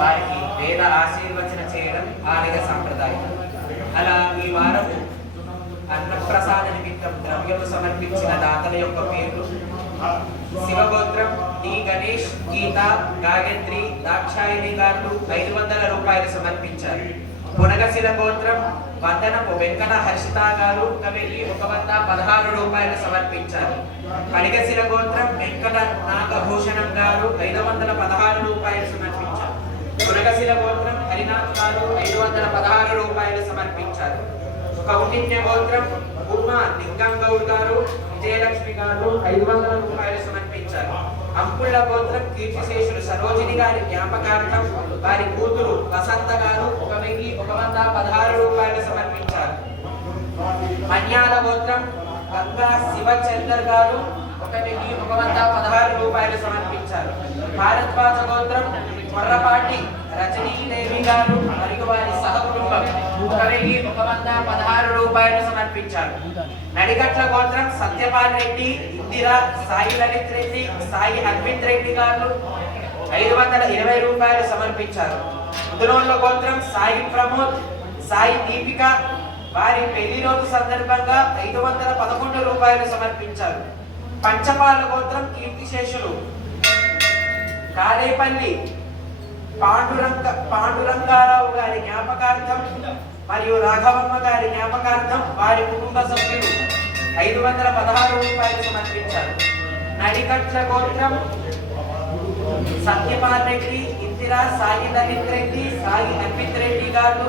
వారికి వేద ఆశీర్వచన చేయడం ఆలయ సాంప్రదాయం. అలా ఈ వారం అన్నప్రసాద నిమిత్తం ద్రవ్యము సమర్పించిన దాతల యొక్క పేర్లు: శివగోత్రం డి గణేష్, గీత, గాయత్రి, దాక్షాయణి గారు 500 రూపాయలు సమర్పించారు. పునగశిల గోత్రం వందనపు వెంకట హర్షిత గారు 1116 రూపాయలు సమర్పించారు. కడిగశిల గోత్రం వెంకట నాగభూషణం గారు 516 రూపాయలు సమర్పించారు. పునగశిల గోత్రం హరినాథ్ గారు 516 రూపాయలు సమర్పించారు. కౌండిన్య గోత్రం ఉమా లింగం గౌడ్ గారు, విజయలక్ష్మి గారు 500 రూపాయలు సమర్పించారు. అంపుళ్ళ గోత్రం కీర్తిశేషులు సరోజిని గారి జ్ఞాపకార్థం వారి కూతురు వసంత గారు 1116 రూపాయలు సమర్పించారు. మన్యాల గోత్రం గంగా శివచందర్ గారు 1116 రూపాయలు సమర్పించారు. భారద్వాజ గోత్రం మొర్రపాటి రజనీదేవి గారు మరియు వారి సహకుటుంబం 1116 రూపాయలు సమర్పించారు. నడిగట్ల గోత్రం సత్యపాల్ రెడ్డి, ఇందిరా, సాయి లలిత్ రెడ్డి, సాయి అర్వింద్ రెడ్డి గారు 520 రూపాయలు సమర్పించారు. ముదునోళ్ళ గోత్రం సాయి ప్రమోద్, సాయి దీపిక వారి పెళ్లి రోజు సందర్భంగా 511 రూపాయలు సమర్పించారు. పంచపాల గోత్రం కీర్తిశేషులు కాలేపల్లి పాండురంగారావు గారి జ్ఞాపకార్థం మరియు రాఘవమ్మ గారి జ్ఞాపకార్థం వారి కుటుంబ సభ్యులు 516 రూపాయలు సమర్పించారు. నడికట్ల గోత్రం సత్యపాల్ రెడ్డి, ఇందిరా, సాయి లలిత్ రెడ్డి, సాయి అర్వింద్ రెడ్డి గారు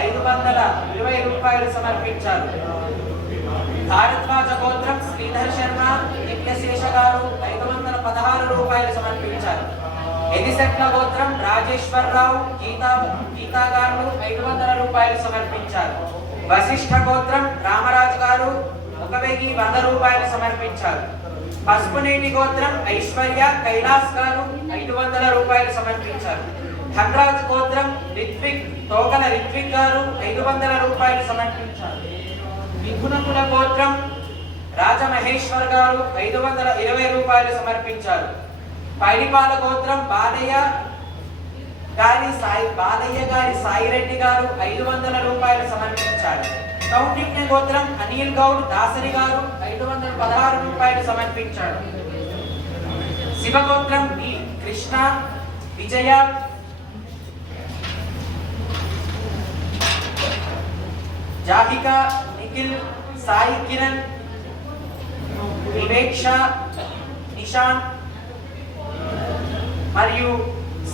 520 రూపాయలు సమర్పించారు. భారద్వాజ గోత్రం శ్రీధర్ శర్మ, నిత్యశేష గారు 516 రూపాయలు సమర్పించారు. ఎదిశెట్ల గోత్రం రాజేశ్వరరావు, గీతా గారు 500 రూపాయలు సమర్పించారు. వశిష్ఠ గోత్రం రామరాజు గారు 1100 రూపాయలు సమర్పించారు. పసుపునేని గోత్రం ఐశ్వర్య కైలాస్ గారు 500 రూపాయలు సమర్పించారు. ధనరాజ్ గోత్రం తోకల రిత్విక్ గారు 500 రూపాయలు సమర్పించారు. మిథునకుల గోత్రం రాజమహేశ్వర్ గారు 520 రూపాయలు సమర్పించారు. పైడిపాల గోత్రం బాలయ్య గారి సాయిరెడ్డి గారు 500 రూపాయలు సమర్పించారు. కౌండిన్య గోత్రం అనిల్ గౌడ్ దాసరి గారు 516 రూపాయలు సమర్పించారు. శివగోత్రం బి కృష్ణ, విజయ, జాహిక, నిఖిల్, సాయి కిరణ్, వివేక్ష, నిశాంత్ మరియు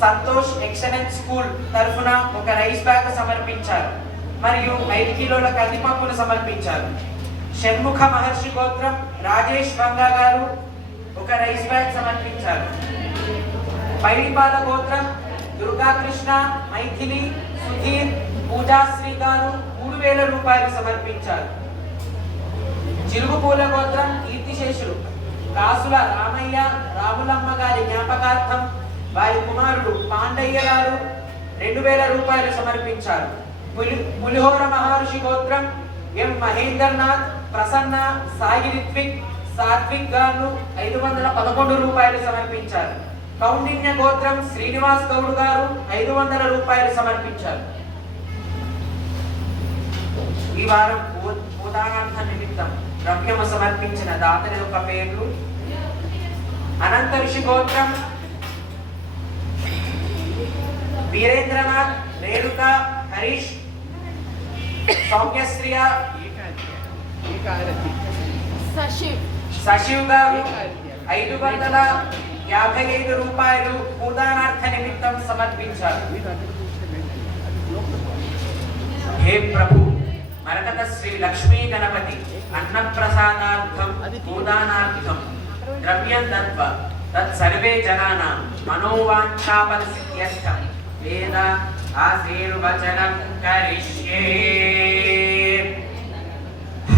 సంతోష్ ఎక్సలెన్స్ స్కూల్ తరఫున ఒక రైస్ బ్యాగ్ సమర్పించారు మరియు 5 కిలోల కందిపప్పును సమర్పించారు. షణ్ముఖ మహర్షి గోత్రం రాజేష్ వంగా గారు ఒక రైస్ బ్యాగ్ సమర్పించారు. పైడిపాల గోత్రం దుర్గాకృష్ణ, మైథిలి, సుధీర్, పూజాశ్రీ గారు 3000 రూపాయలు సమర్పించారు. చిరుగుపూల గోత్రం కీర్తిశేషులు కాసుల రామయ్య, రాములమ్మ గారి జ్ఞాపకార్థం వారి కుమారుడు పాండయ్య గారు 2000 రూపాయలు సమర్పించారు. పులిహోర మహర్షి గోత్రం ఎం మహేంద్రనాథ్, ప్రసన్న, సాయి రిత్విక్, సాత్విక్ గారు 511 రూపాయలు సమర్పించారు. కౌండిన్య గోత్రం శ్రీనివాస్ గౌడ్ గారు 500 రూపాయలు సమర్పించారు. ఈ వారం ఉదాహరణ నిమిత్తం ద్రవ్యము సమర్పించిన దాతల యొక్క పేర్లు: అనంత ఋషి గోత్రం వీరేంద్రనాథ్, రేణుక, హరీష్, సౌమ్యశ్రియ, సశివ్ గారు 555 రూపాయలు ఉదాహరణ నిమిత్తం సమర్పించారు. హే ప్రభు, మరకత శ్రీ లక్ష్మీ గణపతి అన్నప్రసాదార్థం భూదానార్థం ద్రవ్యం దత్వ తత్సర్వే జనానాం మనోవాంఛాఫలసిద్ధ్యర్థం వేద ఆశీర్వచనం కరిష్యే.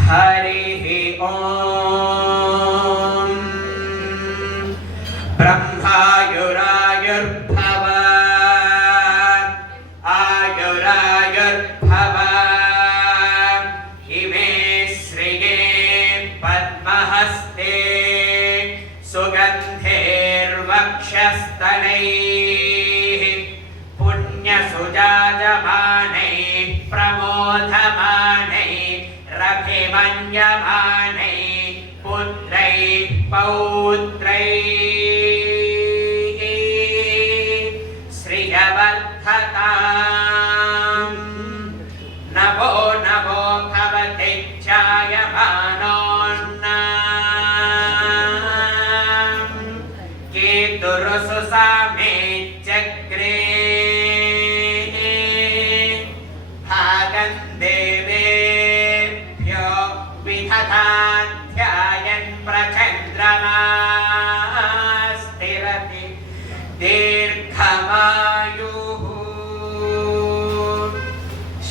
హరి ఓం. బ్రహ్మాయురాయుర్భవ ఆయురాయుర్భవ ఇమే శ్రియే పద్మహస్తే సుగంధేర్వక్షస్థనైః पौत्रैः श्रियवर्धताम् नभो नभो भवते जायमानोऽन्नाम् केतुरुसुसामे चक्रे भागं देवेभ्यो विदधाध्यायन् प्रचन्द्रमा स्थिरति दीर्घमायुः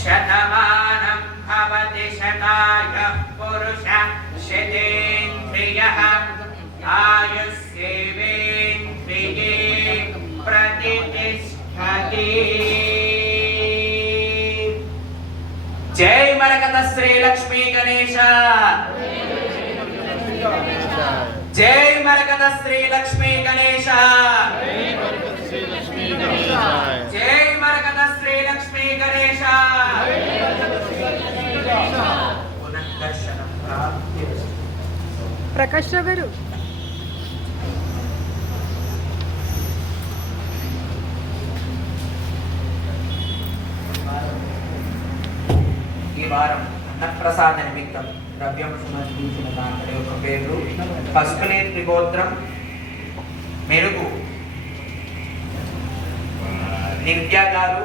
शतमानं भवति शतायः पुरुषः शतेन्द्रियः आयुष्येवेन्द्रिये प्रतिष्ठति। जय मरकत श्री लक्ष्मी गणेश, जय मरकत श्री लक्ष्मी गणेश, जय मरकत श्री लक्ष्मी गणेश। प्रकाश राव गारू ఈ వారం అన్నప్రసాద నిమిత్తం ద్రవ్యం సమర్పించిన దాంట్లో ఒక పేరు పసుపునేత్రి గోత్రం మెరుగు దివ్య గారు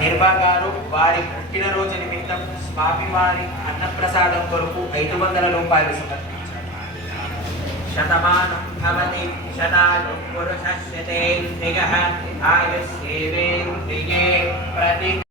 నిర్భా గారు వారి పుట్టినరోజు నిమిత్తం స్వామివారి అన్నప్రసాదం కొరకు 500 రూపాయలు సమర్పించారు. శతమానం భవతి శతాయు పురుష శతేంద్రియః ఆయుష్యేవేంద్రియే ప్రతి